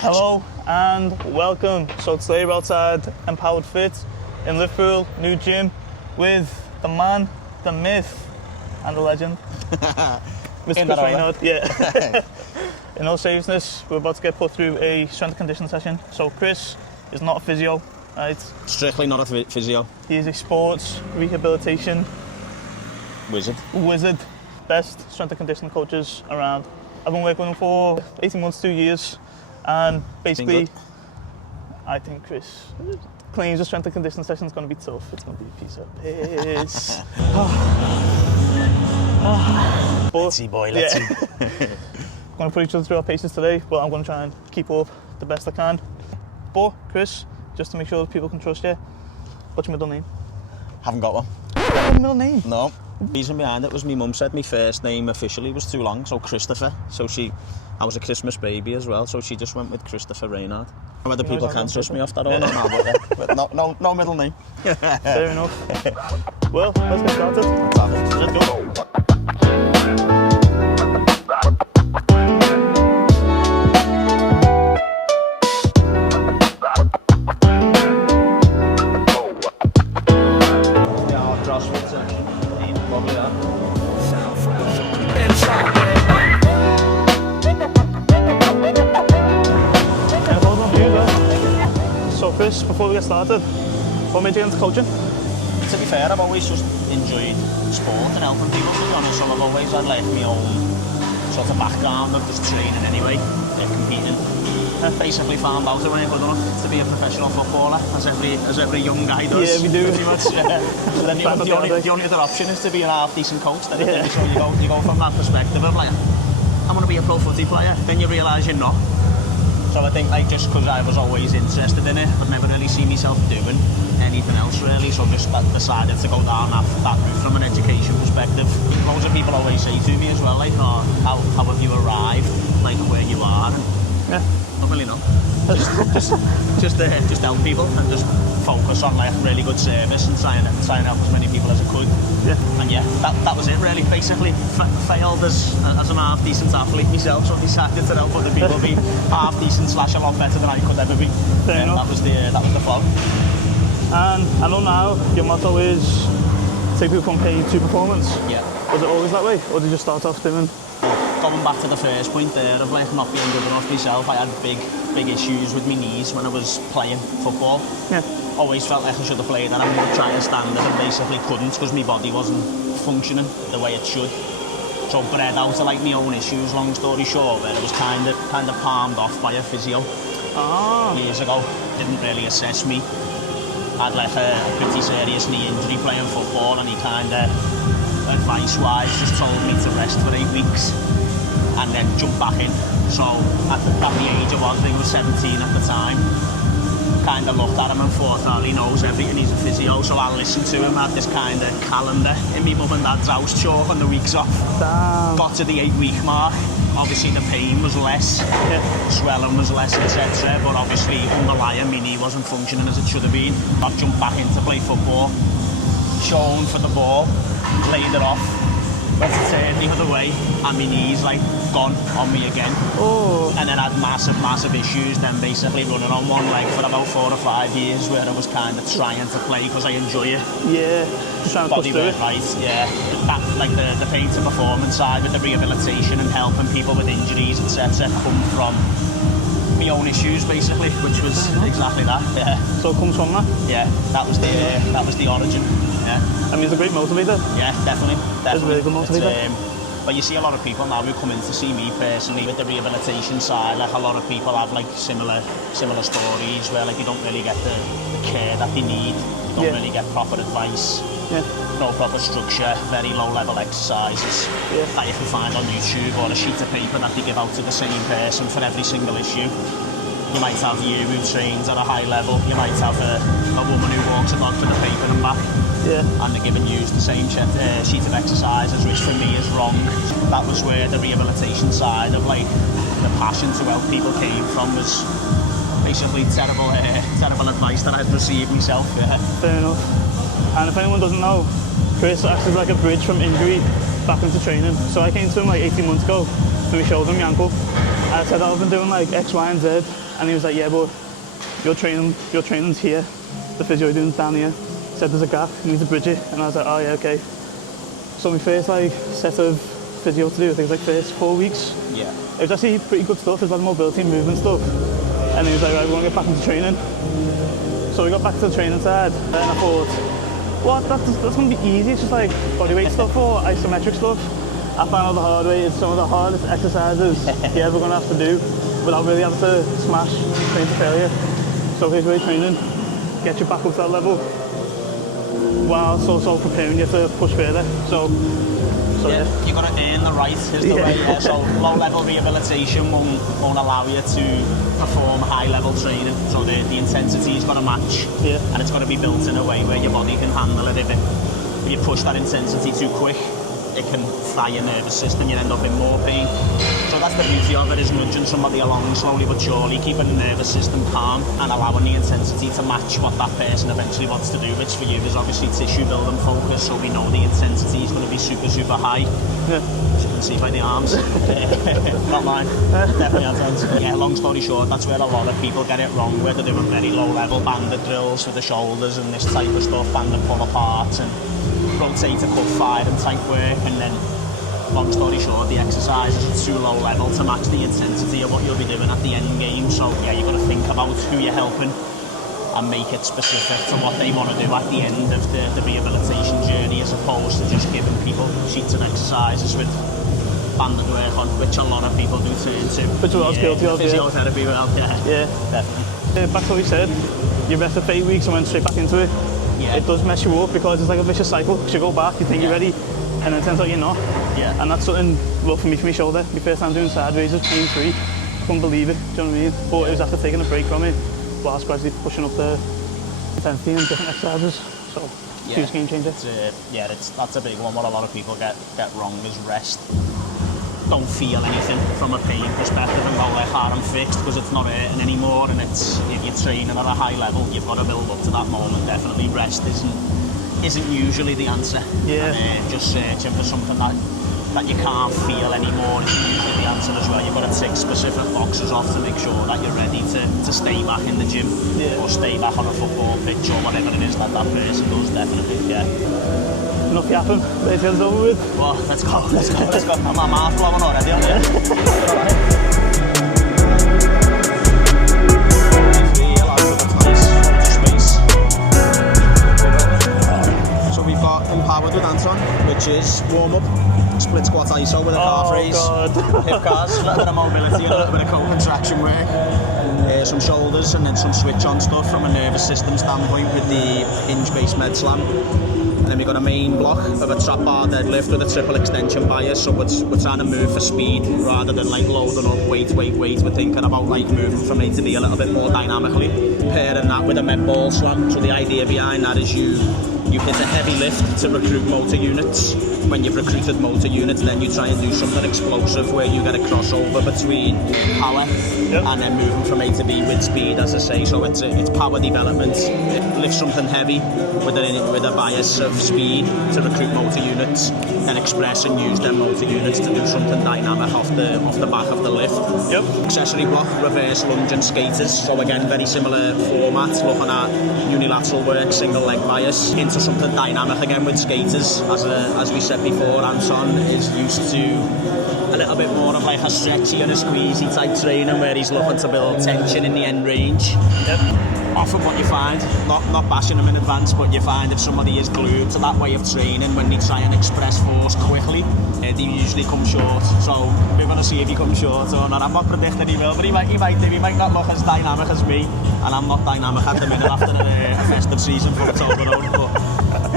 Hello and welcome. So today we're outside Empowered Fit in Liverpool, new gym with the man, the myth and the legend. Mr. Chris Reynard. Yeah. In all seriousness, we're about to get put through a strength and conditioning session. So Chris is not a physio, right? Strictly not a physio. He is a sports rehabilitation wizard. Best strength and conditioning coaches around. I've been working with him for 18 months, 2 years. And basically, I think Chris claims the strength and conditioning session is going to be tough. It's going to be a piece of piss. Let's see, boy, let's see. I'm going to put each other through our paces today, but I'm going to try and keep up the best I can. But, Chris, just to make sure that people can trust you, what's your middle name? Haven't got one. You don't have a middle name? No. The reason behind it was my mum said my first name officially was too long, so Christopher. I was a Christmas baby as well, so she just went with Christopher Reynard. Whether people can trust me off that or not, but no middle name. Fair enough. Well, let's get started. Let's go. So Chris, before we get started, what made you get into coaching? To be fair, I've always just enjoyed sport and helping people, to be honest, so I've always had like my own sort of background of just training anyway, competing. I basically found out I wasn't good enough to be a professional footballer, as every young guy does. Yeah, we do. Pretty much, yeah. So then the only other option is to be an half-decent coach. Then so you go from that perspective of like, I'm going to be a pro footy player, then you realise you're not. So I think like just because I was always interested in it, I'd never really see myself doing anything else really, so just decided to go down that route from an education perspective. Loads of people always say to me as well, like, oh, how have you arrived, like where you are? And yeah. Not really, no. Just help people and just focus on like really good service and try and help as many people as I could. Yeah. And yeah, that was it really. Basically, failed as an half decent athlete myself, so I decided to help other people be half decent / a lot better than I could ever be. Fair enough. That was the flow. And I know now your motto is take people from pain to performance. Yeah. Was it always that way, or did you start off doing? Going back to the first point there of like not being good enough myself, I had big issues with my knees when I was playing football. Yeah. Always felt like I should have played at a more trying standard and basically couldn't because my body wasn't functioning the way it should. So bred out of like my own issues, long story short, where it was kind of palmed off by a physio years ago. Didn't really assess me. I had like a pretty serious knee injury playing football, and he kind of advice-wise just told me to rest for 8 weeks and then jump back in. So at the age I was, I think I was 17 at the time, kind of looked at him and thought, oh, he knows everything, he's a physio, so I listened to him. I had this kind of calendar in my mum and dad's house, chalk on the weeks off. Damn. Got to the 8-week mark, obviously the pain was less, swelling was less, etc. But obviously underlying, my knee wasn't functioning as it should have been. I've jumped back in to play football, shown for the ball, laid it off, went to turn the other way, and my knees like gone on me again. Oh. And then I had massive issues, then basically running on one leg for about 4 or 5 years, where I was kind of trying to play because I enjoy it. Yeah, just trying to push through it. Right, yeah. That, like the pain to performance side with the rehabilitation and helping people with injuries, etc., come from my own issues basically, which was exactly that. Yeah. So it comes from that? Yeah, that was the origin. Yeah. I mean, it's a great motivator. Yeah, definitely. It's a really good motivator. But you see a lot of people now who come in to see me personally with the rehabilitation side, like a lot of people have like similar stories where like you don't really get the care that they need, you don't really get proper advice, no proper structure, very low level exercises that you can find on YouTube or a sheet of paper that they give out to the same person for every single issue. You might have you who trains at a high level, you might have a woman who walks a dog for the paper and back. Yeah. And they're giving you the same sheet of exercises, which for me is wrong. That was where the rehabilitation side of like the passion to help people came from, was basically terrible advice that I'd received myself. Fair enough. And if anyone doesn't know, Chris acts as like a bridge from injury back into training. So I came to him like 18 months ago and we showed him my ankle. I said I've been doing like X, Y and Z And he was like, yeah, but your training's here. The physio you're doing's down here. Said there's a gap, you need to bridge it. And I was like, oh yeah, okay. So my first like set of physio to do, I think it was like first 4 weeks. Yeah. It was actually pretty good stuff. It was like mobility and movement stuff. And he was like, right, we want to get back into training. So we got back to the training side. And I thought, what? That's going to be easy. It's just like bodyweight stuff or isometric stuff. I found out the hard way. It's some of the hardest exercises you're ever going to have to do without really having to smash, train to failure. So here's weight training. Get you back up to that level while also preparing you to push further. So yeah. You've got to earn the right, is the way. Yeah. So low-level rehabilitation won't allow you to perform high-level training. So the intensity is going to match, and it's got to be built in a way where your body can handle it. If you push that intensity too quick, it can fry your nervous system. You end up in more pain. So that's the beauty of it, is nudging somebody along slowly but surely, keeping the nervous system calm and allowing the intensity to match what that person eventually wants to do, which for you is obviously tissue build and focus, so we know the intensity is going to be super, super high. Yeah. As you can see by the arms. Not mine. Definitely hands. Yeah, long story short, that's where a lot of people get it wrong, where they're doing very low level banded drills with the shoulders and this type of stuff, banded pull apart and rotator cuff fire and type work, and then long story short, the exercises are too low level to match the intensity of what you'll be doing at the end game. So yeah, you've got to think about who you're helping and make it specific to what they want to do at the end of the rehabilitation journey, as opposed to just giving people sheets and exercises with banded work on, which a lot of people do turn to. Which I was guilty of, physiotherapy, yeah, definitely. Back to what you said, you rested for 8 weeks and went straight back into it. Yeah. It does mess you up because it's like a vicious cycle. Because you go back, you think you're ready, and then it turns out you're not. Yeah. And that's something, well, for me, for my shoulder, my first time doing sideways was pain free. Couldn't believe it, do you know what I mean? But it was after taking a break from it, whilst gradually pushing up the intensity and different exercises. So, huge game changer. That's a big one. What a lot of people get wrong is rest. Don't feel anything from a pain perspective and go like hard and fixed because it's not hurting anymore, and it's, if you're training at a high level, you've got to build up to that moment. Definitely rest isn't usually the answer. Yeah. And just searching for something that you can't feel anymore isn't usually the answer as well. You've got to tick specific boxes off to make sure that you're ready to stay back in the gym or stay back on a football pitch or whatever it is that person does. Definitely, yeah. Enough yapping, let's get it over with. Well, let's go. I'm my mouth blowing already, aren't you? So we've got empowered with Anton, which is warm up, split squat iso with a calf raise, hip cars, a little bit of mobility, a little bit of co-contraction work, some shoulders, and then some switch on stuff from a nervous system standpoint with the Hinged Med slam. And then we've got a main block of a trap bar deadlift with a triple extension bias, so we're trying to move for speed rather than like loading up weight. We're thinking about like moving from A to B a little bit more dynamically. Pairing that with a med ball slam, so the idea behind that is you hit a heavy lift to recruit motor units. When you've recruited motor units, then you try and do something explosive where you get a crossover between power and then moving from A to B with speed, as I say. So it's power development. It lifts something heavy with a bias of speed to recruit motor units, then express and use them motor units to do something dynamic off the back of the lift. Yep. Accessory block, reverse lunge and skaters. So again, very similar format, looking at unilateral work, single leg bias, into something dynamic again with skaters. As we said before, Anton is used to a little bit more of like a stretchy and a squeezy type training where he's looking to build tension in the end range. Yep. Often what you find, not bashing them in advance, but you find if somebody is glued to that way of training, when they try and express force quickly, they usually come short. So we're going to see if he comes short or not. I'm not predicting he will, but he might do. He might not look as dynamic as me, and I'm not dynamic at the minute after a festive season for October Road. But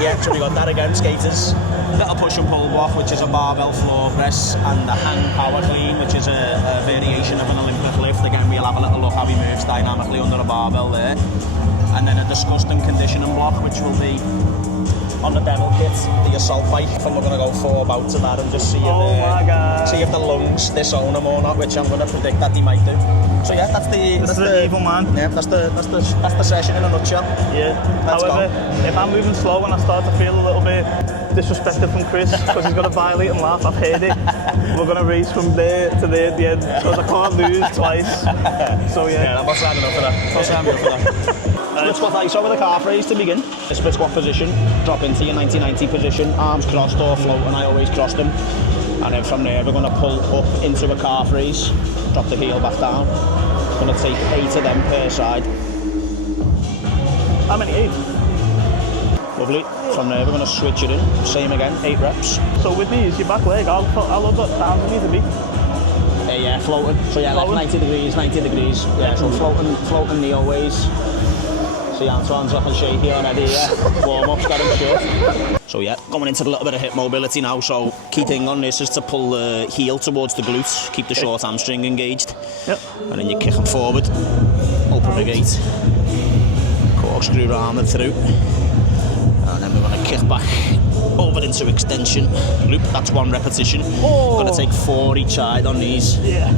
yeah, so we got that again, skaters. Little push and pull block, which is a barbell floor press, and the hang power clean, which is a variation of an Olympic lift. Again, we'll have a little look how he moves dynamically under a barbell there. And then a disgusting conditioning block, which will be on the demo kit, the assault bike, and we're going to go 4 bouts of that and just see if the lungs disown them or not, which I'm going to predict that they might do. So yeah, that's the evil man. Yeah, that's the session in a nutshell. Yeah. However, if I'm moving slow and I start to feel a little bit disrespected from Chris because he's got to violate and laugh, I've heard it. We're going to race from there to there at the end because I can't lose twice. So yeah. I'm not signing up for that. Split squat iso with a calf raise to begin. A split squat position, drop into your 90-90 position, arms crossed or float, and I always cross them. And then from there we're going to pull up into a calf raise, drop the heel back down. Going to take 8 of them per side. How many? 8? Lovely. From there we're going to switch it in, same again, 8 reps. So with these, your back leg, how low down do you need to be? Yeah, floating. So yeah, floating. Like 90 degrees. Yeah, so floating knee always. See, Antoine's looking shaky already, yeah. Warm-up's got him short. So yeah, going into a little bit of hip mobility now. So key thing on this is to pull the heel towards the glutes, keep the short hamstring engaged. Yep. And then you kick them forward, open the gate, corkscrew round and through. And then we're going to kick back over into extension loop. That's 1 repetition. Going to take 4 each side on these. Yeah.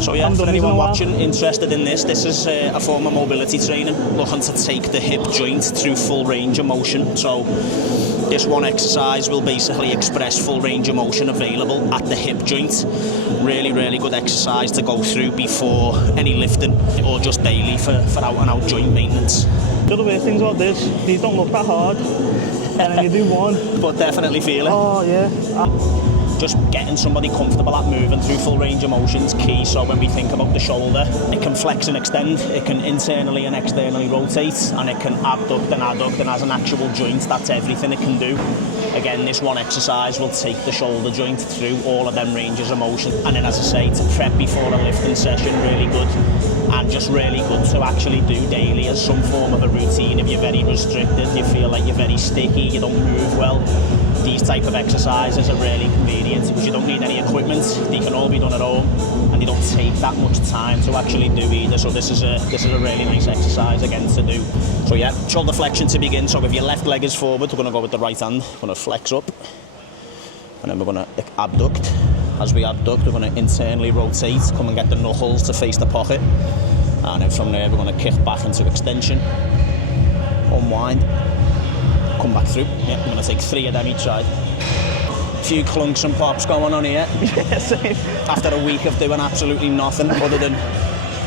So yeah, for anyone watching interested in this is a form of mobility training, looking to take the hip joint through full range of motion. So this one exercise will basically express full range of motion available at the hip joint. Really, really good exercise to go through before any lifting or just daily for out and out joint maintenance. The other worst things about this, these don't look that hard, and then you do one. But definitely feel it. Oh yeah. Just getting somebody comfortable at moving through full range of motion is key. So when we think about the shoulder, it can flex and extend, it can internally and externally rotate, and it can abduct and adduct, and as an actual joint, that's everything it can do. Again, this one exercise will take the shoulder joint through all of them ranges of motion. And then, as I say, to prep before a lifting session, really good. And just really good to actually do daily as some form of a routine. If you're very restricted, you feel like you're very sticky, you don't move well, these type of exercises are really convenient because you don't need any equipment. They can all be done at home, and they don't take that much time to actually do either. So this is a really nice exercise again to do. So yeah, shoulder flexion to begin. So if your left leg is forward, we're going to go with the right hand. We're going to flex up, and then we're going to abduct. As we abduct, we're going to internally rotate, come and get the knuckles to face the pocket, and then from there we're going to kick back into extension, unwind, come back through. Yeah, we're going to take 3 of them each side. A few clunks and pops going on here. Yeah, same. After a week of doing absolutely nothing other than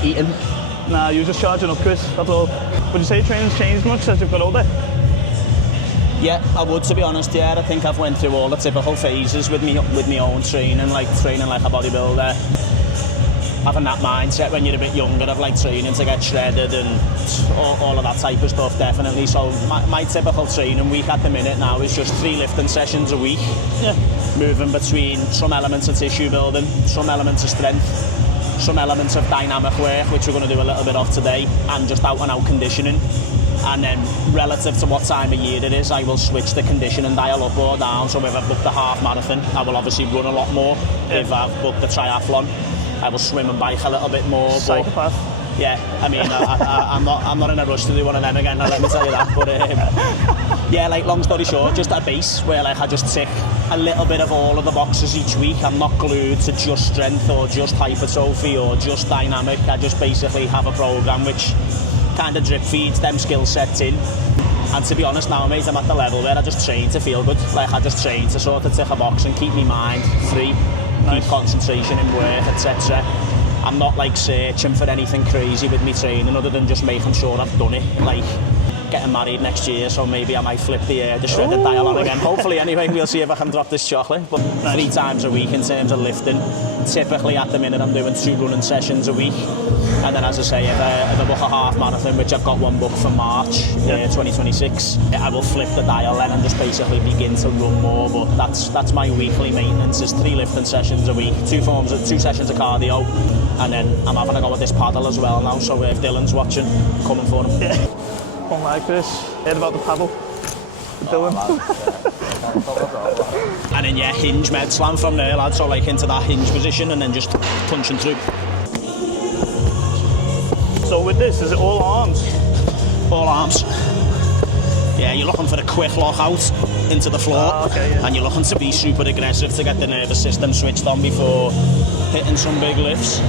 eating. Nah, you're just charging up, Chris, that's all. Would you say training's changed much as you've got older? Yeah, I would, to be honest. Yeah, I think I've went through all the typical phases with me own training like a bodybuilder. Having that mindset when you're a bit younger of like training to get shredded and all of that type of stuff, definitely. So my typical training week at the minute now is just 3 lifting sessions a week. Yeah. Moving between some elements of tissue building, some elements of strength, some elements of dynamic work, which we're going to do a little bit of today, and just out and out conditioning. And then relative to what time of year it is, I will switch the conditioning dial up or down. So if I've booked a half marathon, I will obviously run a lot more. Yeah. If I've booked a triathlon, I will swim and bike a little bit more. Psychopath. But, yeah, I mean, I'm not in a rush to do one of them again, let me tell you that. But yeah, like long story short, just a base where like I just tick a little bit of all of the boxes each week. I'm not glued to just strength or just hypertrophy or just dynamic. I just basically have a program which kind of drip feeds them skill sets in. And to be honest now, mate, I'm at the level where I just train to feel good. Like I just train to sort of tick a box and keep my mind free, keep concentration in work, etc. I'm not like searching for anything crazy with me training other than just making sure I've done it. Like getting married next year, so maybe I might flip the shredded dial on again. Hopefully, anyway, we'll see if I can drop this chocolate. But 3 times a week in terms of lifting. Typically at the minute I'm doing 2 running sessions a week. And then, as I say, if I book a half marathon, which I've got one booked for March 2026, I will flip the dial then and just basically begin to run more. But that's my weekly maintenance, is 3 lifting sessions a week, 2 sessions of cardio, and then I'm having a go at this paddle as well now. So if Dylan's watching, I'm coming for him. Yeah. Don't like this. Heard about the paddle? Dylan. And then yeah, Hinged Med slam from there, lad. So like into that hinge position and then just punching through. So with this, is it all arms? All arms. Yeah, you're looking for a quick lockout into the floor, and you're looking to be super aggressive to get the nervous system switched on before hitting some big lifts.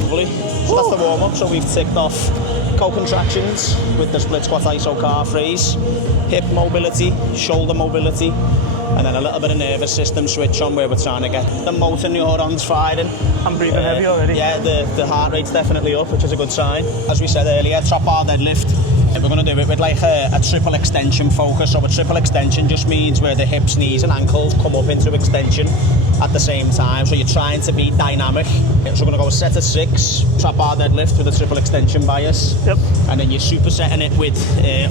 Lovely. So that's the warm-up. So we've ticked off co-contractions with the split squat iso calf raise, hip mobility, shoulder mobility, and then a little bit of nervous system switch on where we're trying to get the motor neurons firing. I'm breathing heavy already. Yeah, the heart rate's definitely up, which is a good sign. As we said earlier, top bar deadlift. We're going to do it with like a triple extension focus. So a triple extension just means where the hips, knees and ankles come up into extension at the same time. So you're trying to be dynamic. So we're going to go a set of 6 top bar deadlift with a triple extension bias. Yep. And then you're supersetting it with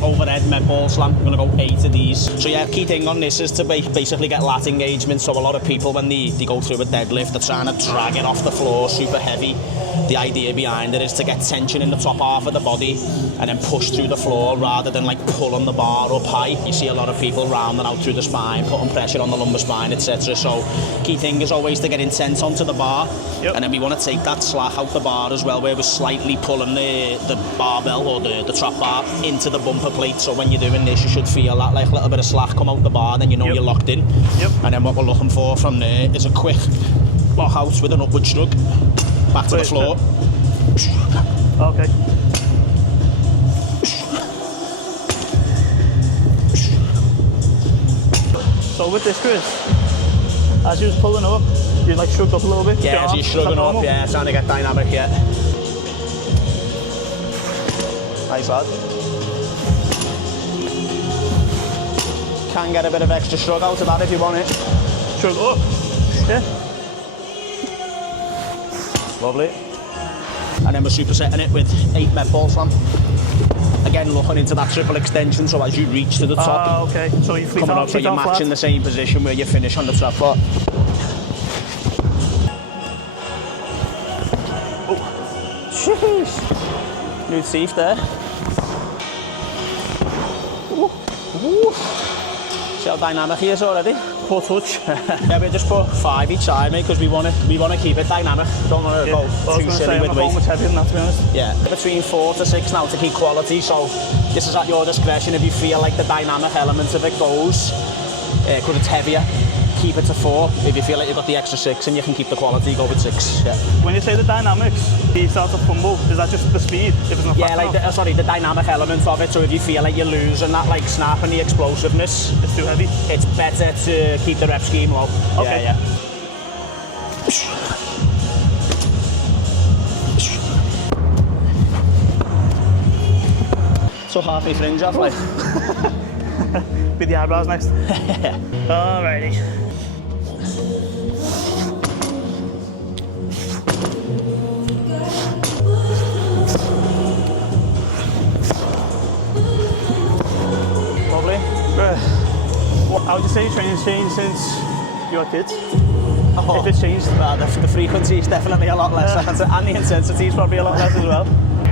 overhead med ball slam. We're going to go 8 of these. So yeah, key thing on this is to basically get lat engagement. So a lot of people when they go through a deadlift, they're trying to drag it off the floor super heavy. The idea behind it is to get tension in the top half of the body and then push through the floor rather than like pulling the bar up high. You see a lot of people rounding out through the spine, putting pressure on the lumbar spine, etc. So key thing is always to get intense onto the bar, and then we want to take that slack out the bar as well, where we're slightly pulling the barbell or the trap bar into the bumper plate. So when you're doing this, you should feel that like a little bit of slack come out the bar, then you know you're locked in. And then what we're looking for from there is a quick lock-out with an upward shrug. Back to the floor. Okay. So with this, Chris, as you was pulling up, you like shrugged up a little bit? Yeah, as you're shrugging up, yeah, trying to get dynamic, yeah. Nice lad. Can get a bit of extra shrug out of that if you want it. Shrug up. Yeah. Lovely. And then we're supersetting it with 8 med ball slam. Again, looking into that triple extension, so as you reach to the top, okay. So you coming up, so you're matching the same position where you finish on the trap bar. Oh, jeez. New teeth there. Ooh. Ooh. See how dynamic he is already? Poor touch. Yeah, we just put 5 each side, mate, because we want to keep it dynamic. Don't want to go too silly with weight. Much heavier than that, to be honest. Yeah, between 4 to 6 now to keep quality. So this is at your discretion. If you feel like the dynamic element of it goes, because it's heavier, keep it to 4. If you feel like you've got the extra 6 and you can keep the quality, go with 6. Yeah. When you say the dynamics, you start to fumble. Is that just the speed? If it's not fast enough? The dynamic element of it. So if you feel like you're losing that like snap and the explosiveness, it's too heavy. It's better to keep the rep scheme low. Okay. Yeah. So halfway fringe off, like. With the eyebrows next. Alrighty. Lovely. How would you say your training's changed since you were kids? Oh, if it's changed? Well, the frequency is definitely a lot less, and the intensity is probably a lot less as well.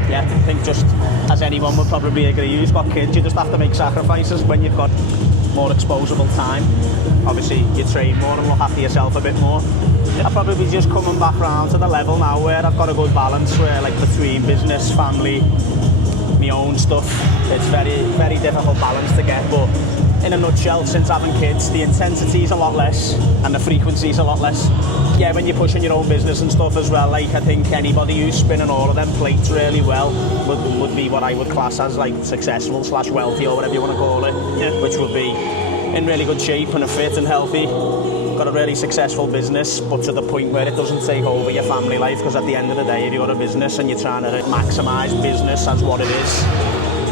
Yeah, I think just as anyone would probably agree, you've got kids, you just have to make sacrifices when you've got more exposable time. Obviously, you train more and look after yourself a bit more. I'm probably just coming back round to the level now where I've got a good balance where, like, between business, family, my own stuff, it's very, very difficult balance to get, but in a nutshell, since having kids, the intensity is a lot less and the frequency is a lot less. Yeah, when you're pushing your own business and stuff as well, like, I think anybody who's spinning all of them plates really well would be what I would class as like successful / wealthy or whatever you want to call it, which would be in really good shape and fit and healthy. Got a really successful business, but to the point where it doesn't take over your family life, because at the end of the day, if you've got a business and you're trying to maximise business as what it is,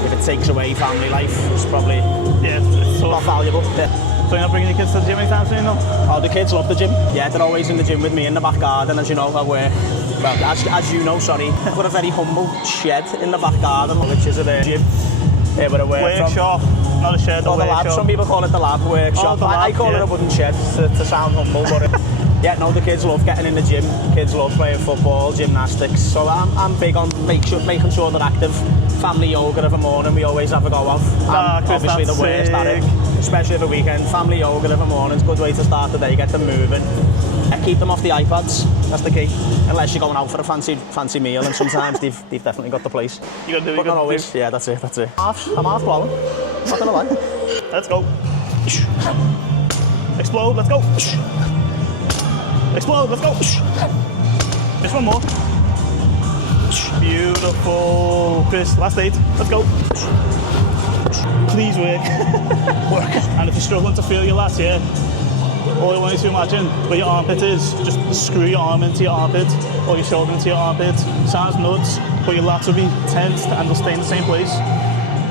if it takes away family life, it's probably it's not valuable. Yeah. So you're not bringing your kids to the gym anytime soon, though? Oh, the kids love the gym. Yeah, they're always in the gym with me in the back garden, as you know. I work, well, as you know, sorry. I've got a very humble shed in the back garden, which is a gym. Where I work workshop, not a shed, or the lab. Some people call it the lab workshop. I call it a wooden shed to sound humble, but yeah, no, the kids love getting in the gym. Kids love playing football, gymnastics. So I'm big on making sure they're active. Family yoga every morning, we always have a go off. Obviously the worst at it, especially every weekend. Family yoga every morning is a good way to start the day, get them moving. Keep them off the iPads. That's the key. Unless you're going out for a fancy meal, and sometimes they've definitely got the place. You gotta do it. But not always. Yeah, that's it. I'm half blowing. Not gonna lie. Let's go. Explode, let's go. Explode, let's go. Just one more. Beautiful. Chris, last 8. Let's go. Please work. Work. And if you're struggling to feel your lats, yeah, all I want you to imagine where your armpit is, just screw your arm into your armpit or your shoulder into your armpit. Sounds nuts, but your lats will be tensed and they'll stay in the same place.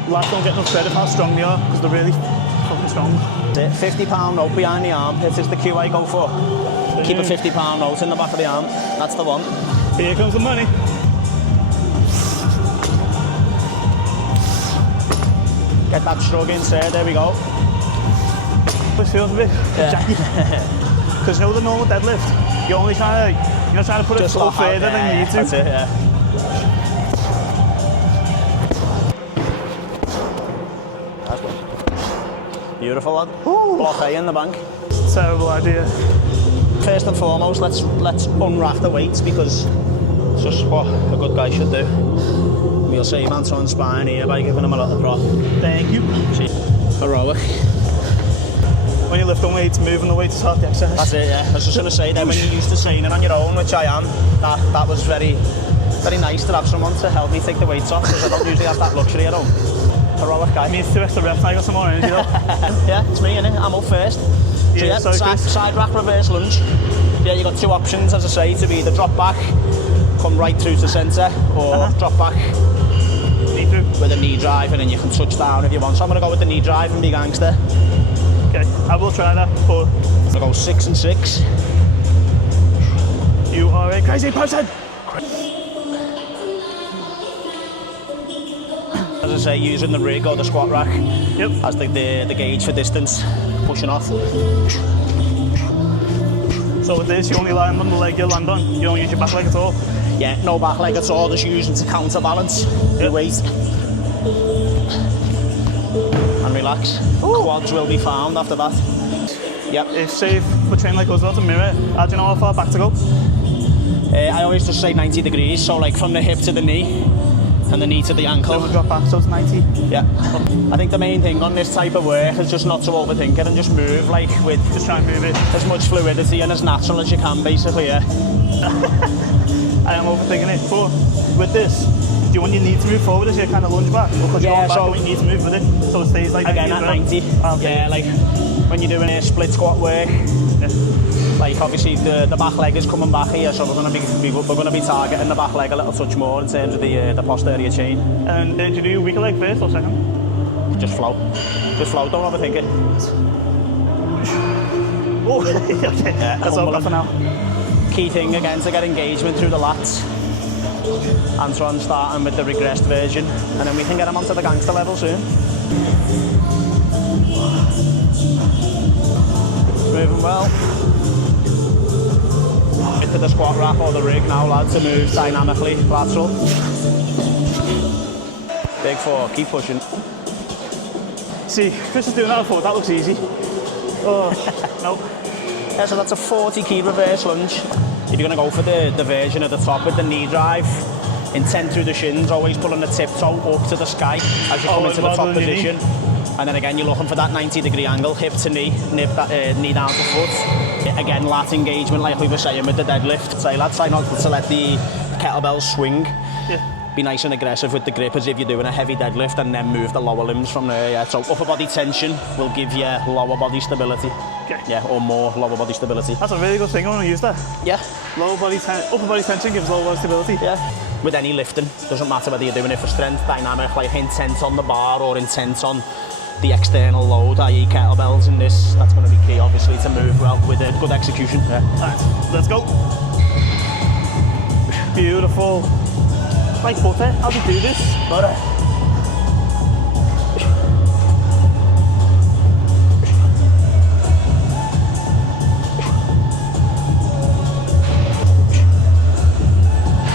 Lats don't get enough credit for how strong they are because they're really fucking strong. The 50-pound note behind the armpit is the cue I go for. Keep a 50-pound note in the back of the arm. That's the one. Here comes the money. Get that shrug inside. There we go. This feels a bit jacky. Because you know the normal deadlift, you're only trying to put it so further than you need to. That's it, yeah. That's good. Beautiful, lad. Block A in the bank. Terrible idea. First and foremost, let's unwrap the weights because it's just what a good guy should do. We'll save Anton's spine here by giving him a little prop. Thank you. Heroic. When you lift on weights, moving the weights is half the exercise. That's it, yeah. I was just going to say that when you're used to training on your own, which I am, that was very, very nice to have someone to help me take the weights off because I don't usually have that luxury at home. Heroic guy. It means 2 extra reps, I got some more energy though. Yeah, it's me, innit? I'm up first. So yeah, side rack reverse lunge. Yeah, you got 2 options, as I say, to either drop back, come right through to centre, or drop back with a knee drive, and then you can touch down if you want. So I'm going to go with the knee drive and be gangster. Okay, I will try that, but I'm going to go 6 and 6. You are a crazy person! As I say, using the rig or the squat rack as the gauge for distance, pushing off. So with this, you only land on the leg you land on, you don't use your back leg at all? Yeah, no back leg at all, just using to counterbalance your weight. And relax. Quads will be found after that. Yep. If say for training like us without a mirror, how do you know how far back to go? I always just say 90 degrees, so like from the hip to the knee, and the knee to the ankle. Then we'll drop back, so it's 90. Yeah. I think the main thing on this type of work is just not to overthink it and just move like with... Just try and move it. As much fluidity and as natural as you can, basically, yeah. I am overthinking it, but with this, do you want your knee to move forward as you kind of lunge back? Or because you're on back, you need to move with it, so it stays like... Again, at 90. Okay. Yeah, like when you're doing a split squat work, like obviously the back leg is coming back here, so we're going to be targeting the back leg a little touch more in terms of the posterior chain. And did you do weaker leg first or second? Just flow, don't overthink it. Oh, okay, that's over for now. Key thing again to get engagement through the lats. Antoine starting with the regressed version, and then we can get him onto the gangster level soon. Moving well. Into the squat rack or the rig now, lads, to move dynamically lateral. Big 4, keep pushing. See, Chris is doing that before, that looks easy. Oh, nope. Yeah, so that's a 40 key reverse lunge. If you're going to go for the version at the top with the knee drive, intent through the shins, always pulling the tiptoe up to the sky as you come into the top position. And then again, you're looking for that 90-degree angle, hip to knee, knee down to foot. Again, lat engagement, like we were saying with the deadlift. Say, lads, try not to let the kettlebell swing. Yeah. Be nice and aggressive with the grip as if you're doing a heavy deadlift, and then move the lower limbs from there. Yeah. So upper body tension will give you lower body stability. Okay. Yeah, or more lower body stability. That's a really good thing, I want to use that. Yeah. Upper body tension gives lower body stability. Yeah. With any lifting, doesn't matter whether you're doing it for strength, dynamic, like intent on the bar or intent on the external load, i.e. kettlebells in this, that's going to be key obviously to move well with a good execution. Yeah. Alright, let's go. Beautiful. Like butter, how do you do this? Butter.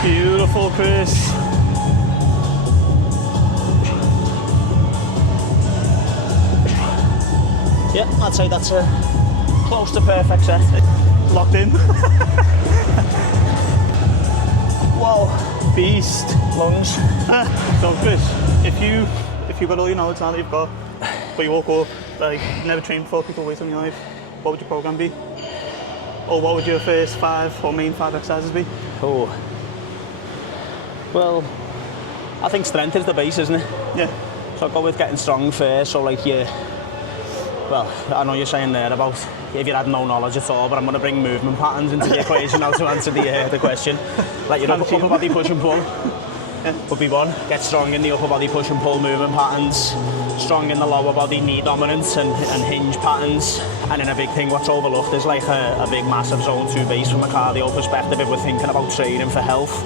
Beautiful, Chris. Yeah, I'd say that's a close to perfect set. Locked in. beast. Lungs. So Chris, if you got all your knowledge now that you've got, but you woke up, like, never trained before, people wait in your life, what would your program be? Or what would your first 5 or main 5 exercises be? Oh. Well, I think strength is the base, isn't it? Yeah. So I'd go with getting strong first. So like well, I know you're saying there about if you had no knowledge at all, but I'm going to bring movement patterns into the equation now to answer the question. Like your upper body push and pull would be one. Get strong in the upper body push and pull movement patterns, strong in the lower body knee dominance and hinge patterns. And then a big thing what's overlooked is like a big massive zone 2 base from a cardio perspective. If we're thinking about training for health,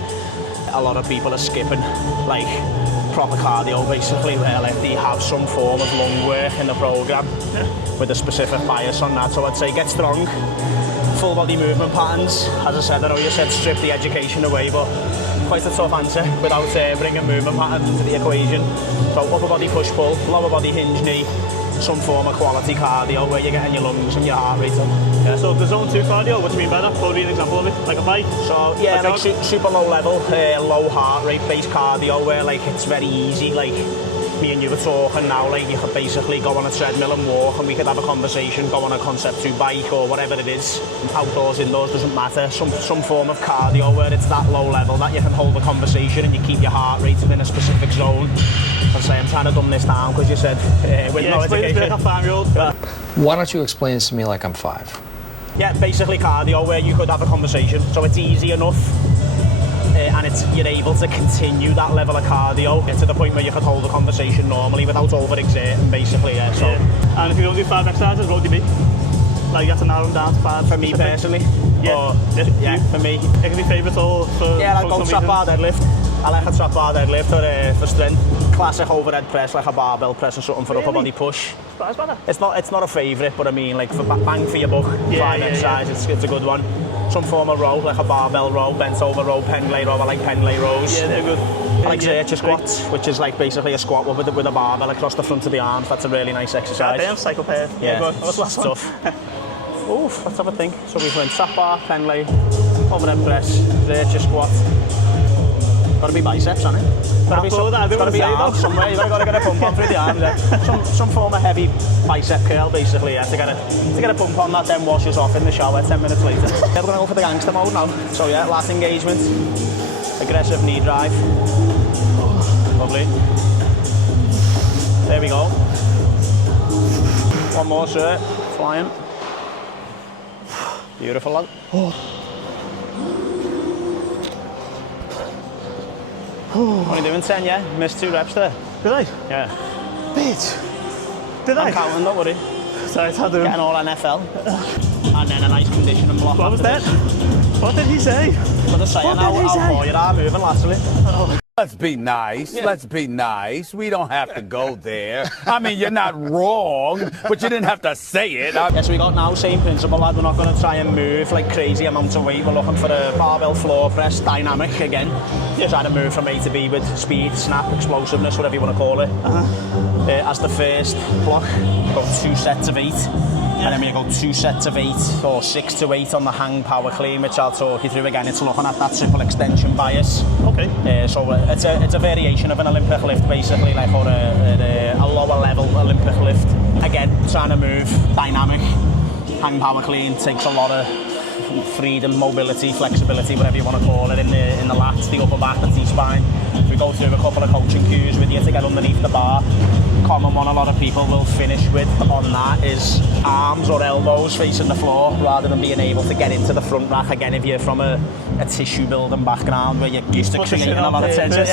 a lot of people are skipping like proper cardio basically, where like they have some form of lung work in the program with a specific bias on that. So I'd say get strong, full body movement patterns. As I said, I know you said strip the education away, but quite a tough answer without bringing movement patterns into the equation. So upper body push pull, lower body hinge knee, some form of quality cardio where you're getting your lungs and your heart rate up. Yeah, so the zone 2 cardio, what do you mean by that? Probably an example of it, like a bike? So yeah, like super low level, low heart rate based cardio where like it's very easy, like me and you were talking now, like you could basically go on a treadmill and walk and we could have a conversation, go on a Concept 2 bike or whatever it is, outdoors, indoors, doesn't matter, some form of cardio where it's that low level that you can hold a conversation and you keep your heart rate in a specific zone. I say I'm trying to dumb this down because you said with no education. Like a 5-year-old. Why don't you explain this to me like I'm 5? Yeah, basically cardio where you could have a conversation, so it's easy enough and you're able to continue that level of cardio to the point where you could hold a conversation normally without overexerting basically. So. Yeah. And if you don't do 5 exercises, what would you be? Like you have to narrow them down to 5. For me personally? Yeah. For me. It can be favourite or for... Yeah, like go trap bar deadlift. I like a trap bar deadlift for strength. Classic overhead press, like a barbell press or something for upper body push. It's not a favourite, but I mean like for bang for your buck, 5 exercises, it's a good one. Some form of row, like a barbell row, bent over row, pendlay row. I like pendlay rows. Yeah, they're good. I like zercher squats, which is like basically a squat with a barbell across the front of the arms. That's a really nice exercise. Damn, psychopath. Yeah, good. What's the last one? Tough. Oof, let's have a think. So we've went trap bar, pendlay, overhead press, zercher squat. Got to be biceps, hasn't it? Got to be arms somewhere. You've got to get a pump on through the arms. Some form of heavy bicep curl, basically. Yeah, to get a pump on that, then washes off in the shower 10 minutes later. Yeah, we're going to go for the gangster mode now. So yeah, lat engagement, aggressive knee drive. Lovely. There we go. One more, sir. Flying. Beautiful, lad. Only doing 10, yeah? Missed 2 reps there. Did I? Yeah. Bitch. Did I? I'm counting, don't worry. Sorry, it's hard to... Getting all NFL. And then a nice conditioning block. What was that? What did he say? For the saying how far you are moving laterally. Oh. Let's be nice. Yeah. Let's be nice. We don't have to go there. I mean, you're not wrong, but you didn't have to say it. Yes, we got now same principle, lad. We're not going to try and move like crazy amounts of weight. We're looking for a barbell floor press, dynamic again. Yeah. Trying to move from A to B with speed, snap, explosiveness, whatever you want to call it. As the first block, go 2 sets of 8. And then we go 2 sets of 8 or 6 to 8 on the hang power clean, which I'll talk you through again. It's looking at that triple extension bias. Okay. So it's a variation of an Olympic lift, basically, like or a lower level Olympic lift. Again, trying to move dynamic. Hang power clean takes a lot of freedom, mobility, flexibility, whatever you want to call it, in the lats, the upper back, the T-spine. We go through a couple of coaching cues with you to get underneath the bar. Common one a lot of people will finish with on that is arms or elbows facing the floor rather than being able to get into the front rack. Again, if you're from a tissue building background where you're used to creating a lot of tension.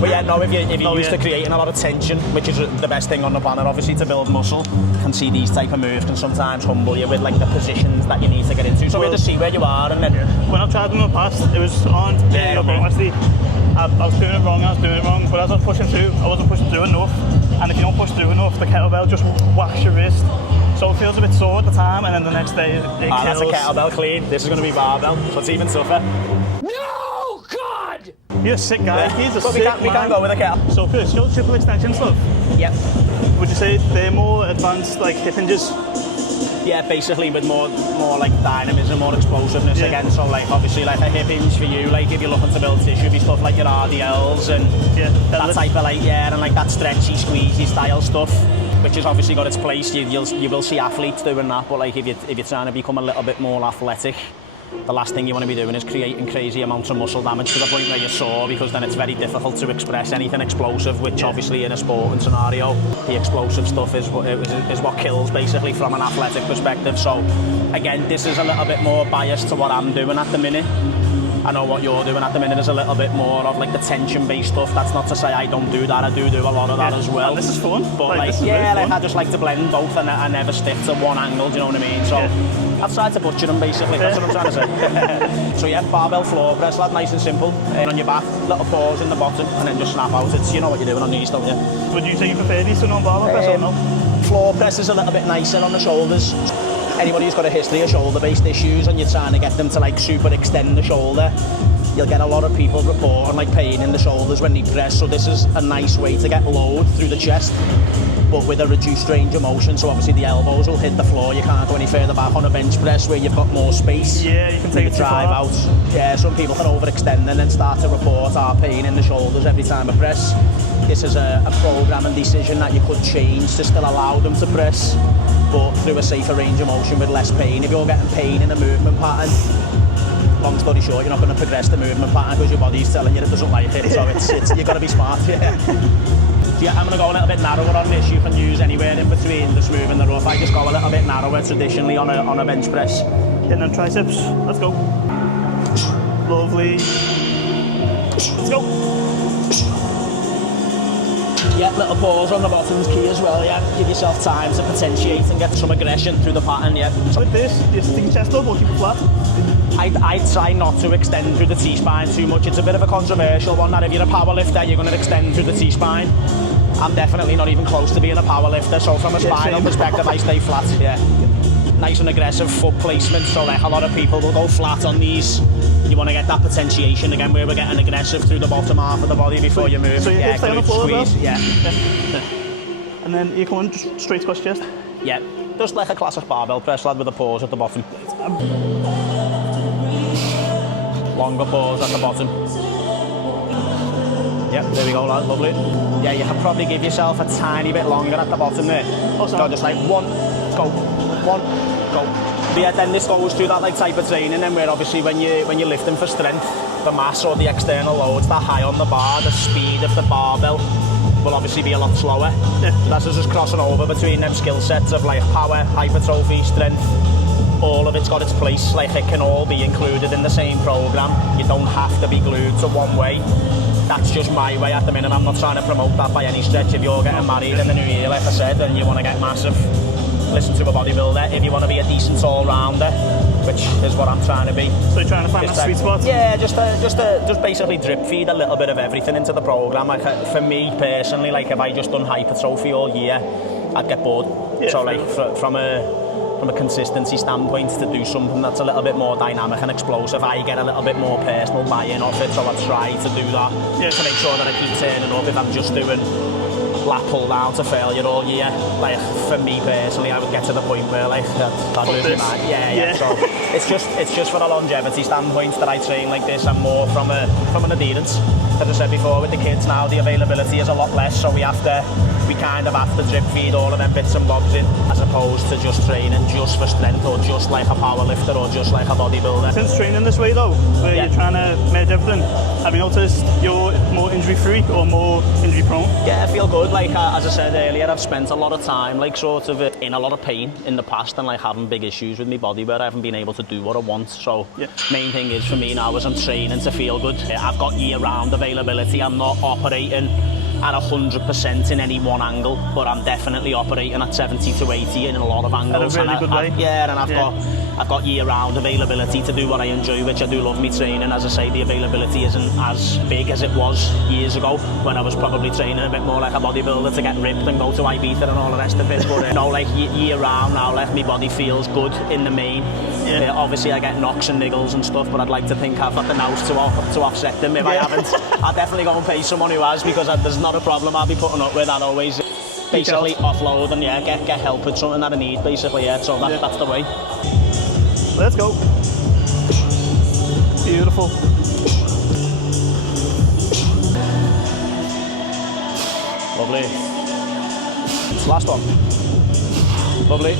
But yeah, no, if you're used to creating a lot of tension, which is the best thing on the planet, obviously, to build muscle, can see these type of moves can sometimes humble you with like the positions that you need to get into. So we have to see where you are, and then when I've tried them in the past, it was on. Honestly, I was doing it wrong, but as I was pushing through, I wasn't pushing through enough. And if you don't push through enough, the kettlebell just whacks your wrist. So it feels a bit sore at the time, and then the next day it kills. That's a kettlebell clean. This is going to be barbell, so it's even tougher. No, God! You're a sick guy. Yeah. He's a but sick we can't go with a kettle. So Chris, your triple extension stuff? Yep. Would you say they're more advanced, like hip hinges? Yeah, basically with more like dynamism, more explosiveness again. So like obviously like a hip hinge for you, like if you're looking to build tissue, be stuff like your RDLs and that type of like and like that stretchy, squeezy style stuff, which has obviously got its place. You will see athletes doing that, but like if you're trying to become a little bit more athletic, the last thing you want to be doing is creating crazy amounts of muscle damage to the point where you're sore, because then it's very difficult to express anything explosive, which obviously in a sporting scenario, the explosive stuff is what kills basically from an athletic perspective. So again, this is a little bit more biased to what I'm doing at the minute. I know what you're doing at the minute is a little bit more of like the tension-based stuff. That's not to say I don't do that. I do a lot of that as well. And this is fun. But like I just like to blend both, and I never stick to one angle. Do you know what I mean? So I've tried to butcher them basically. That's what I'm trying to say. So yeah, barbell floor press, lad, nice and simple. And on your back, little pause in the bottom, and then just snap out. It's, you know what you're doing on these, don't you? Would you say you prefer these to non-barbell press or no? Floor press is a little bit nicer on the shoulders. Anybody who's got a history of shoulder-based issues and you're trying to get them to like super extend the shoulder, you'll get a lot of people reporting like pain in the shoulders when they press. So this is a nice way to get load through the chest, but with a reduced range of motion. So obviously the elbows will hit the floor. You can't go any further back on a bench press where you've got more space. Yeah, you can take it too drive far. out. Yeah, some people can overextend and then start to report pain in the shoulders every time I press. This is a program and decision that you could change to still allow them to press, but through a safer range of motion with less pain. If you're getting pain in a movement pattern, long story short, you're not going to progress the movement pattern because your body's telling you it doesn't like it. So it's you've got to be smart. Yeah. So yeah, I'm going to go a little bit narrower on this. You can use anywhere in between the smooth and the rough. I just go a little bit narrower traditionally on a bench press. Hitting them triceps. Let's go. Lovely. Let's go. Yeah, little pause on the bottom's key as well, yeah. Give yourself time to potentiate and get some aggression through the pattern, yeah. With this, you stick your chest up or keep it flat? I try not to extend through the T-spine too much. It's a bit of a controversial one that if you're a power lifter, you're going to extend through the T-spine. I'm definitely not even close to being a power lifter, so from a spinal perspective, I stay flat, yeah. Nice and aggressive foot placement, so like a lot of people will go flat on these. You want to get that potentiation again where we're getting aggressive through the bottom half of the body before you move. So you yeah, stay on the floor squeeze, as well? Yeah. And then you come on just straight across chest? Yeah, just like a classic barbell press, lad, with a pause at the bottom. Longer pause at the bottom. Yeah, there we go, lad, lovely. Yeah, you can probably give yourself a tiny bit longer at the bottom there. Awesome. So just like one, go, one, go. But yeah, then this goes through that like type of training, and where obviously when you're lifting for strength, the mass or the external loads that high on the bar, the speed of the barbell will obviously be a lot slower. Yeah. So that's just crossing over between them skill sets of like power, hypertrophy, strength. All of it's got its place. Like it can all be included in the same program. You don't have to be glued to one way. That's just my way at the minute. I'm not trying to promote that by any stretch. If you're getting married in the new year, like I said, and you want to get massive, listen to a bodybuilder. If you want to be a decent all-rounder, which is what I'm trying to be. So you're trying to find that sweet spot? Yeah, just basically drip feed a little bit of everything into the program. Like for me personally, like if I just done hypertrophy all year, I'd get bored. Yeah, so like from a consistency standpoint, to do something that's a little bit more dynamic and explosive, I get a little bit more personal buy-in off it. So I try to do that to make sure that I keep turning up. If I'm just doing lat pull down to failure all year, like for me personally, I would get to the point where like I'd lose my mind. Yeah. So it's just for a longevity standpoint that I train like this. I'm more from an adherence. As I said before, with the kids now, the availability is a lot less, so we kind of have to drip feed all of them bits and bobs in, as opposed to just training just for strength or just like a power lifter or just like a bodybuilder. Since training this way though, where you're trying to merge everything, have you noticed you're more injury free or more injury prone? Yeah, I feel good. Like as I said earlier, I've spent a lot of time like sort of in a lot of pain in the past and like having big issues with my body where I haven't been able to do what I want. So main thing is for me now is I'm training to feel good. I've got year-round availability. I'm not operating at 100% in any one angle, but I'm definitely operating at 70 to 80 in a lot of angles. At a really good way. I've got year-round availability to do what I enjoy, which I do love me training. As I say, the availability isn't as big as it was years ago when I was probably training a bit more like a bodybuilder to get ripped and go to Ibiza and all the rest of it. But like year-round now, like my body feels good in the main. Obviously I get knocks and niggles and stuff, but I'd like to think I've got the nous to offset them. If I haven't, I'll definitely go and pay someone who has, because there's not a problem I'll be putting up with. That always basically offload and yeah, get help with something that I need, basically, yeah. So that's the way. Let's go. Beautiful. Lovely. Last one. Lovely.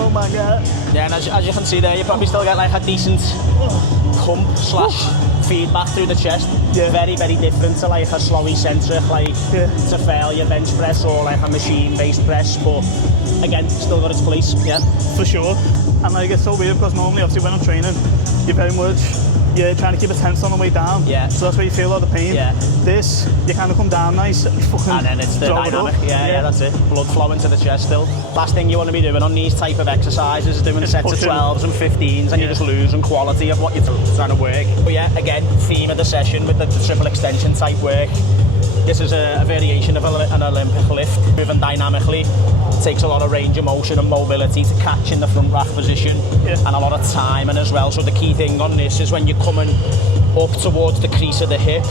Oh my God. Yeah, and as you can see there, you probably still get like a decent pump / feedback through the chest. Yeah. Very, very different to like a slow eccentric, like to failure bench press or like a machine-based press, but again, still got its place. Yeah, For sure. And like it's so weird because normally, obviously, when I'm training, you're very much trying to keep it tense on the way down. Yeah. So that's where you feel all the pain. Yeah. This, you kind of come down nice and fucking and then it's the throw it dynamic. up. Yeah, that's it. Blood flowing to the chest still. Last thing you want to be doing on these type of exercises is doing sets of pushing. 12s and 15s, and you're just losing quality of what you're trying to work. But yeah, again, theme of the session with the triple extension type work. This is a variation of an Olympic lift, moving dynamically. It takes a lot of range of motion and mobility to catch in the front rack position, and a lot of timing as well. So the key thing on this is when you're coming up towards the crease of the hip,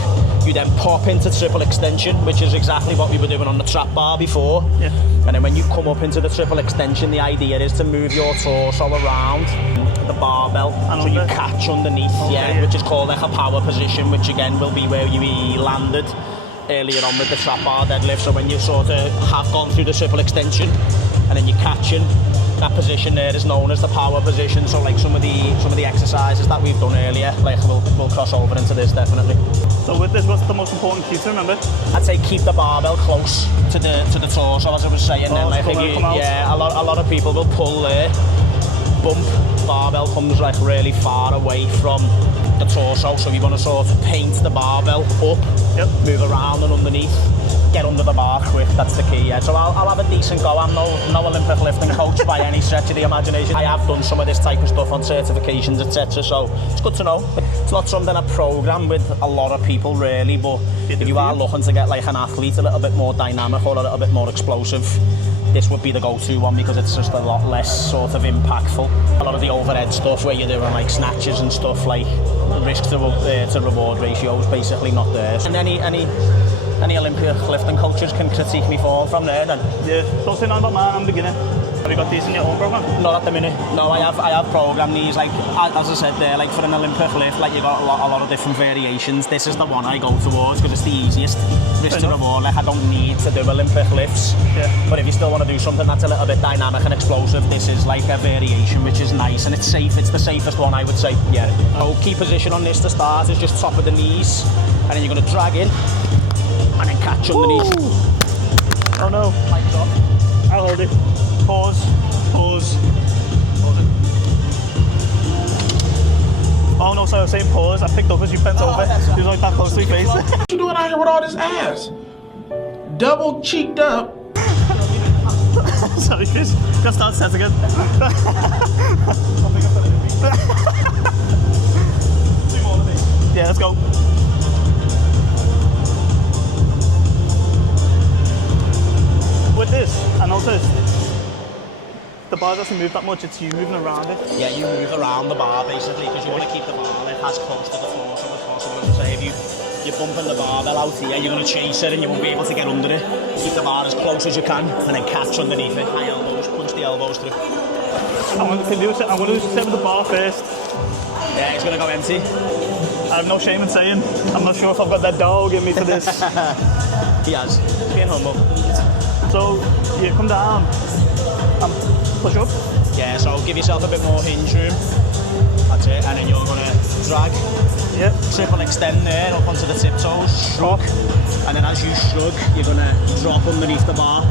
you then pop into triple extension, which is exactly what we were doing on the trap bar before. Yeah. And then when you come up into the triple extension, the idea is to move your torso around the barbell, And so you under. catch underneath, which is called like a power position, which again will be where you landed earlier on with the trap bar deadlift. So when you sort of have gone through the triple extension and then you're catching, that position there is known as the power position. So like some of the exercises that we've done earlier, like we'll cross over into this definitely. So with this, what's the most important key to remember? I'd say keep the barbell close to the torso, as I was saying. Then like if you, a lot of people will pull there, bump, barbell comes like really far away from the torso, so you want to sort of paint the barbell up, move around and underneath, get under the bar quick. That's the key. Yeah. So I'll have a decent go. I'm no Olympic lifting coach by any stretch of the imagination. I have done some of this type of stuff on certifications, etc. So it's good to know. It's not something I program with a lot of people really, but if you are looking to get like an athlete a little bit more dynamic or a little bit more explosive, this would be the go-to one because it's just a lot less sort of impactful. A lot of the overhead stuff where you're doing like snatches and stuff, like the risk to reward ratio is basically not there. And any Olympic lifting coaches can critique me form from there then. Yeah, don't say nothing about mine, I'm beginning. Have you got these in your own program? Not at the minute. No, I have programmed these, like as I said there, like for an Olympic lift, like you got a lot of different variations. This is the one I go towards because it's the easiest. Risk to reward, like I don't need to do Olympic lifts. Yeah. But if you still want to do something that's a little bit dynamic and explosive, this is like a variation which is nice and it's safe. It's the safest one, I would say. Yeah. So key position on this to start is just top of the knees, and then you're going to drag in and then catch underneath. Oh no. Mic's off. I'll hold it. Pause. Pause. Pause it. Oh no, sorry, I was saying pause. I picked up as you bent over. You was like that close to your face. What you doing out here with all this ass? Double cheeked up. Sorry, Chris. Just start set again. Yeah, let's go. With this, I noticed the bar doesn't move that much, it's you moving around it. Yeah, you move around the bar basically because you want to keep the barbell as close to the floor as possible. So if you're bumping the barbell out here, you're going to chase it and you won't be able to get under it. Keep the bar as close as you can and then catch underneath it. High elbows, punch the elbows through. I'm going to do set with the bar first. Yeah, it's going to go empty. I have no shame in saying, I'm not sure if I've got that dog in me for this. He has. He's being humble. So, you come down and push up. Yeah, so give yourself a bit more hinge room. That's it, and then you're going to drag. Yep. Triple extend there up onto the tiptoes, shrug, and then as you shrug, you're going to drop underneath the bar.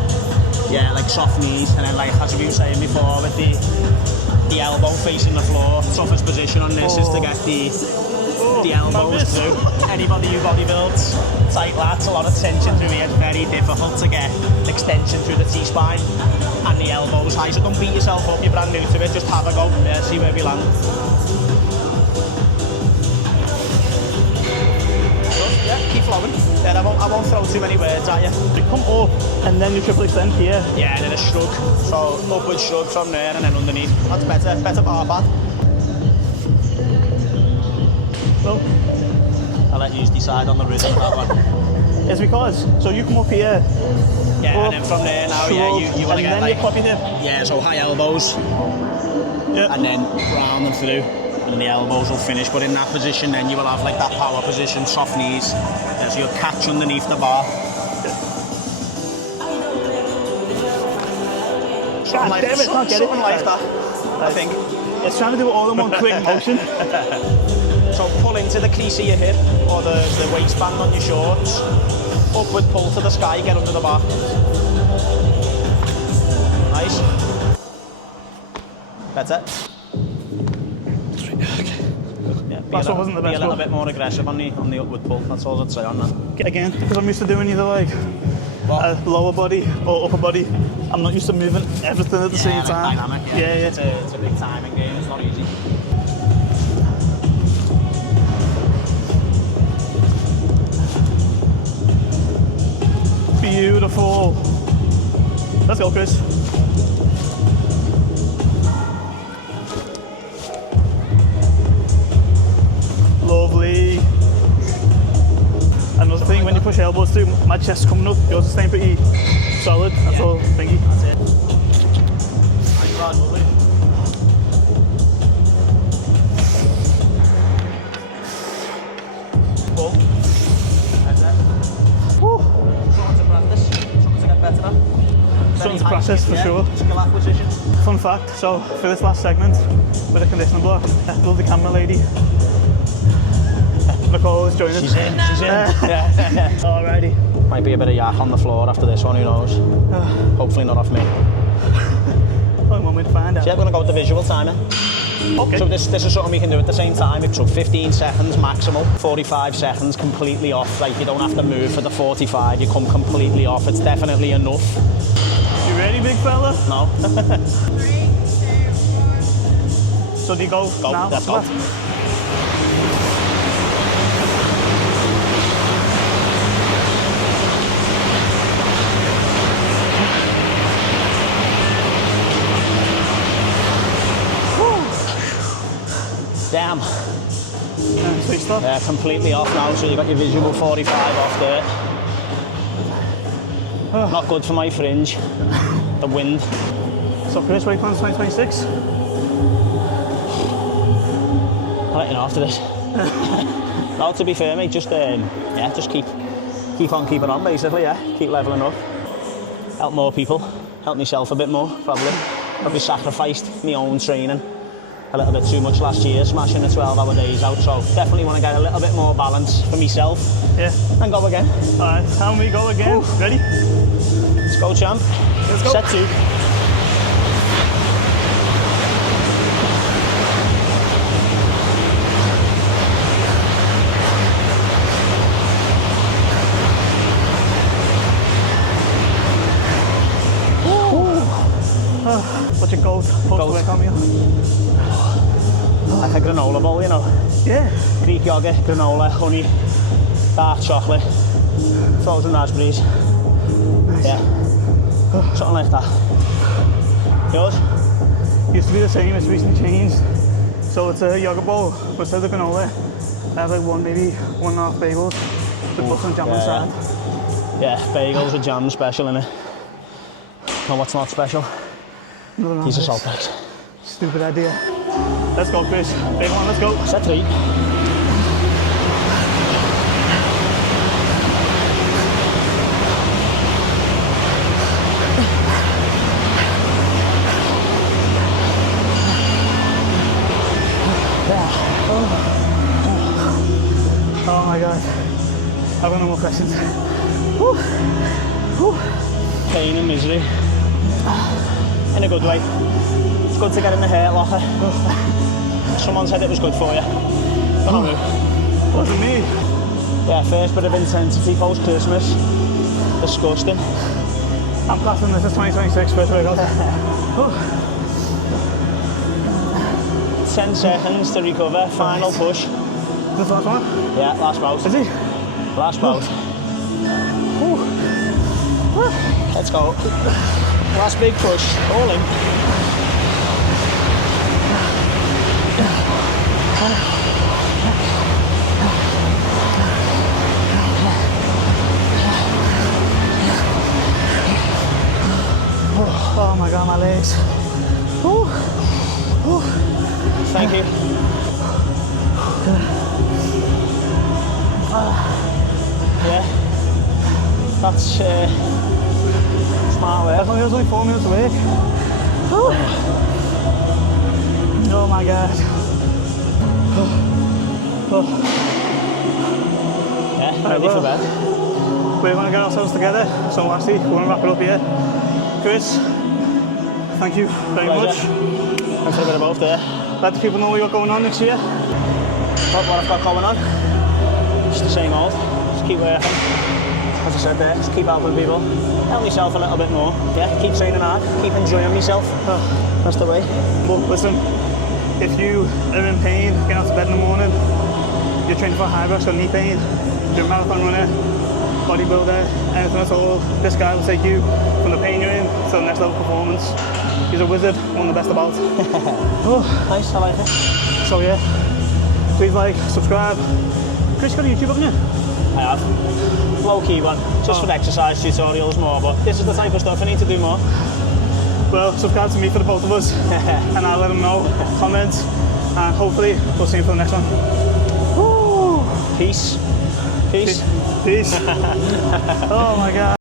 Yeah, like soft knees, and then like as we were saying before, with the elbow facing the floor. Toughest position on this is to get the elbows through. Anybody who bodybuilds, tight lats, a lot of tension through here. It's very difficult to get extension through the T-spine and the elbows high. So don't beat yourself up, you're brand new to it, just have a go, see where we land. Yeah, keep flowing. Then I won't throw too many words at you. You come up and then you triple extend here. Yeah, and then a shrug. So upward shrug from there and then underneath. That's better bar path. So, I let you decide on the rhythm of that one. It's because, so you come up here, Yeah, up, and then from there now, yeah, you want to and get then like... you pop your hip. Yeah, so high elbows, Yeah. and then round and through, and the elbows will finish. But in that position, then you will have like that power position, soft knees, so you'll catch underneath the bar. God damn it, can't get it. Something like that, I think. It's trying to do it all in one quick motion. So pull into the crease of your hip, or the waistband on your shorts. Upward pull to the sky, get under the bar. Nice. That's it. Yeah, Last one wasn't the best be a little one. bit more aggressive on the upward pull. That's all I'd say on that. Again, because I'm used to doing either like lower body or upper body. I'm not used to moving everything at the same time. Dynamic, Yeah. It's a big timing game. It's not easy. Beautiful. Let's go, Chris. Lovely. Another thing, when you push elbows through, my chest's coming up. Yours is staying pretty solid. That's all. Thingy. That's it. Nice run, lovely. Pull. That's it. Woo. Something to practice. Something to get better at. Something to practice for sure. Skill acquisition. Fun fact, so for this last segment, with a conditioning block, the camera lady, Nicole is joining. She's in. Alrighty. Might be a bit of yak on the floor after this one, who knows? Hopefully not off me. Only one way to find out. So yeah, I'm going to go with the visual timing. Okay. So this is something we can do at the same time. So 15 seconds maximal, 45 seconds completely off. Like you don't have to move for the 45, you come completely off. It's definitely enough. You ready, big fella? No? So do you go now? Let's go. Damn. So you stop. Yeah, completely off now, so you got your visual 45 off there. Not good for my fringe. The wind. So Chris, what are you planning 2026? I'll let you know after this. No, to be fair, mate, just keep on keeping on, basically, yeah. Keep leveling up. Help more people. Help myself a bit more, probably sacrificed my own training a little bit too much last year, smashing the 12-hour days out, so definitely want to get a little bit more balance for myself. Yeah. And go again. Alright, time we go again. Ooh. Ready? Let's go, champ. Let's go. Set 2. What's your goal? Post-workout meal? Like a granola bowl, you know. Yeah. Greek yogurt, granola, honey, dark chocolate, frozen raspberries. Nice. Yeah. Something like that. Yours? Used to be the same, it's recently changed. So it's a yogurt bowl, but instead of granola, I have like maybe 1.5 bagels with butter and jam on the side. Yeah, bagels with jam special in it. No, what's not special? Piece of salt bags. Stupid idea. Let's go, Chris. Big one, let's go. Set 3. Oh my god. I've got no more questions. Whew. Whew. Pain and misery. In a good way. It's good to get in the hurt locker. Someone said it was good for you. Wasn't me. Yeah, first bit of intensity post-Christmas. Disgusting. I'm classing this as 2026 first workout. 10 seconds to recover. Final push. Is this the last one? Yeah, last bout. Is he? Last bout. Let's go. Last big push. All in. days. Ooh. Ooh. Thank you. Yeah, that's smart work. It was only 4 minutes a week. Oh my god. Yeah, ready for bed. We're going to get ourselves together, so lastly, we're going to wrap it up here. Chris, thank you very much. Thanks for a bit of both there. Let the people know what you've got going on next year. What I've got going on? Just the same old. Just keep working. As I said there, just keep helping people. Help myself a little bit more. Yeah, keep training hard. Keep enjoying myself. That's the way. But listen, if you are in pain, get out of bed in the morning, you're training for high risk or knee pain, you're a marathon runner, bodybuilder, anything at all, this guy will take you from the pain you're in to the next level performance. He's a wizard, one of the best about. Nice, I like it. So yeah, please like, subscribe. Chris, you got a YouTube, haven't you? I have. Low-key one, just for exercise tutorials more, but this is the type of stuff I need to do more. Well, subscribe to me for the both of us, and I'll let them know, comment, and hopefully we'll see you for the next one. Peace. Peace. Peace. Oh my God.